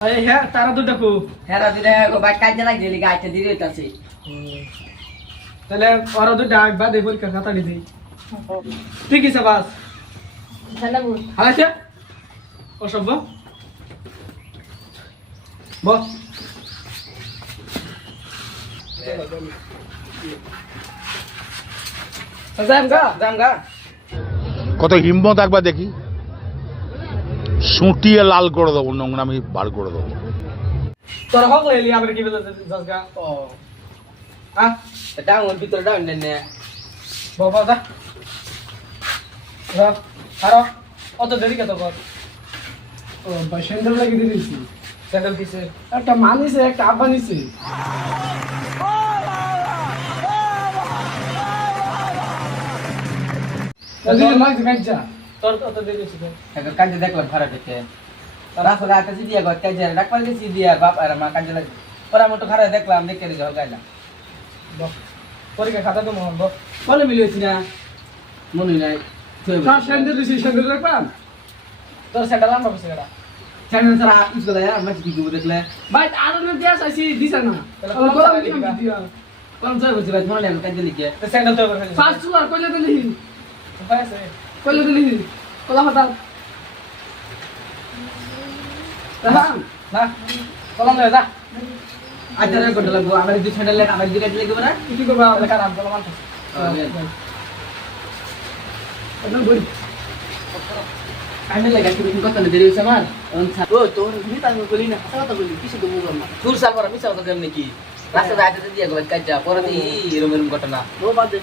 এই হ্যাঁ তারা দুটা কো হেরা দিলে গো ভাই কাজে লাগ দিলি গাইতে দিরে হইতাছে তাহলে ওরা দুটা একবার দেই পরীক্ষা খাতা দি দেই ঠিক আছে বাস তাহলে বল হালাছে অসভ্য বস জামগা কত হিম্মত একবার দেখি সুটিয়ে লাল করে দেবো নোংরামি বার করে দেবো তোর হক লইলি আবার কি বলে জাসগা ও হ্যাঁ ডাউন ভিতরে ডাউন নে বাবা দা রা আরো অত দেরি কত কর ও বাসেন্দ্র লাগি দিয়েছি স্যান্ডেল কিসে একটা মানিছে একটা আফগানিছে তাহলে লাগছে কাজা তোর অত দেরি হইছে এখন কাজে দেখলাম খারাপ হইছে রাসলে আইতাছি দিয়া গো কাজে ডাকপাল গেছি দিয়া বাপ আর মা কাজে লাগ পরে আমি তো খারাপ দেখলাম দেখে রে গাইলাম পরীক্ষা খাতা তো মোহন বস বলে মিলিয়েছি না মনে নাই তার স্যান্ডেল দিছি স্যান্ডেল রাখলাম তোর স্যান্ডেল আনবা বসে গেলা চ্যানেল সারা ইউজ করে আমার কি দিব দেখলে ভাই আরো না দেশ আইছি দিছ না তাহলে আলো কোন গরম দিবা? দিবা কোন জয় বলছি ভাই মনে নাই আমি কাজে লিখে তো স্যান্ডেল তো করে ফেলি ফার্স্ট চুলা কইলে দিলি উপায় আছে কইলে দিলি কলা হাতা হ্যাঁ না কলম লয়ে যা আচ্ছা রে কোন লাগবো আমার দুই চ্যানেল লাগে আমার দিকে লিখে না কি করবা তাহলে খারাপ কলম আনতে এটা বই আমি লাগে তুমি কত না দেরি হইছে আমার ও তোর নি তাঙ্গ বলি না কথা কথা বলি কিছু তো বুঝলাম না তুই সাপরা মিছা কথা কেমনে কি রাস্তা যাইতে দিয়ে গো কাজা পরে এরকম ঘটনা ও বাদ দে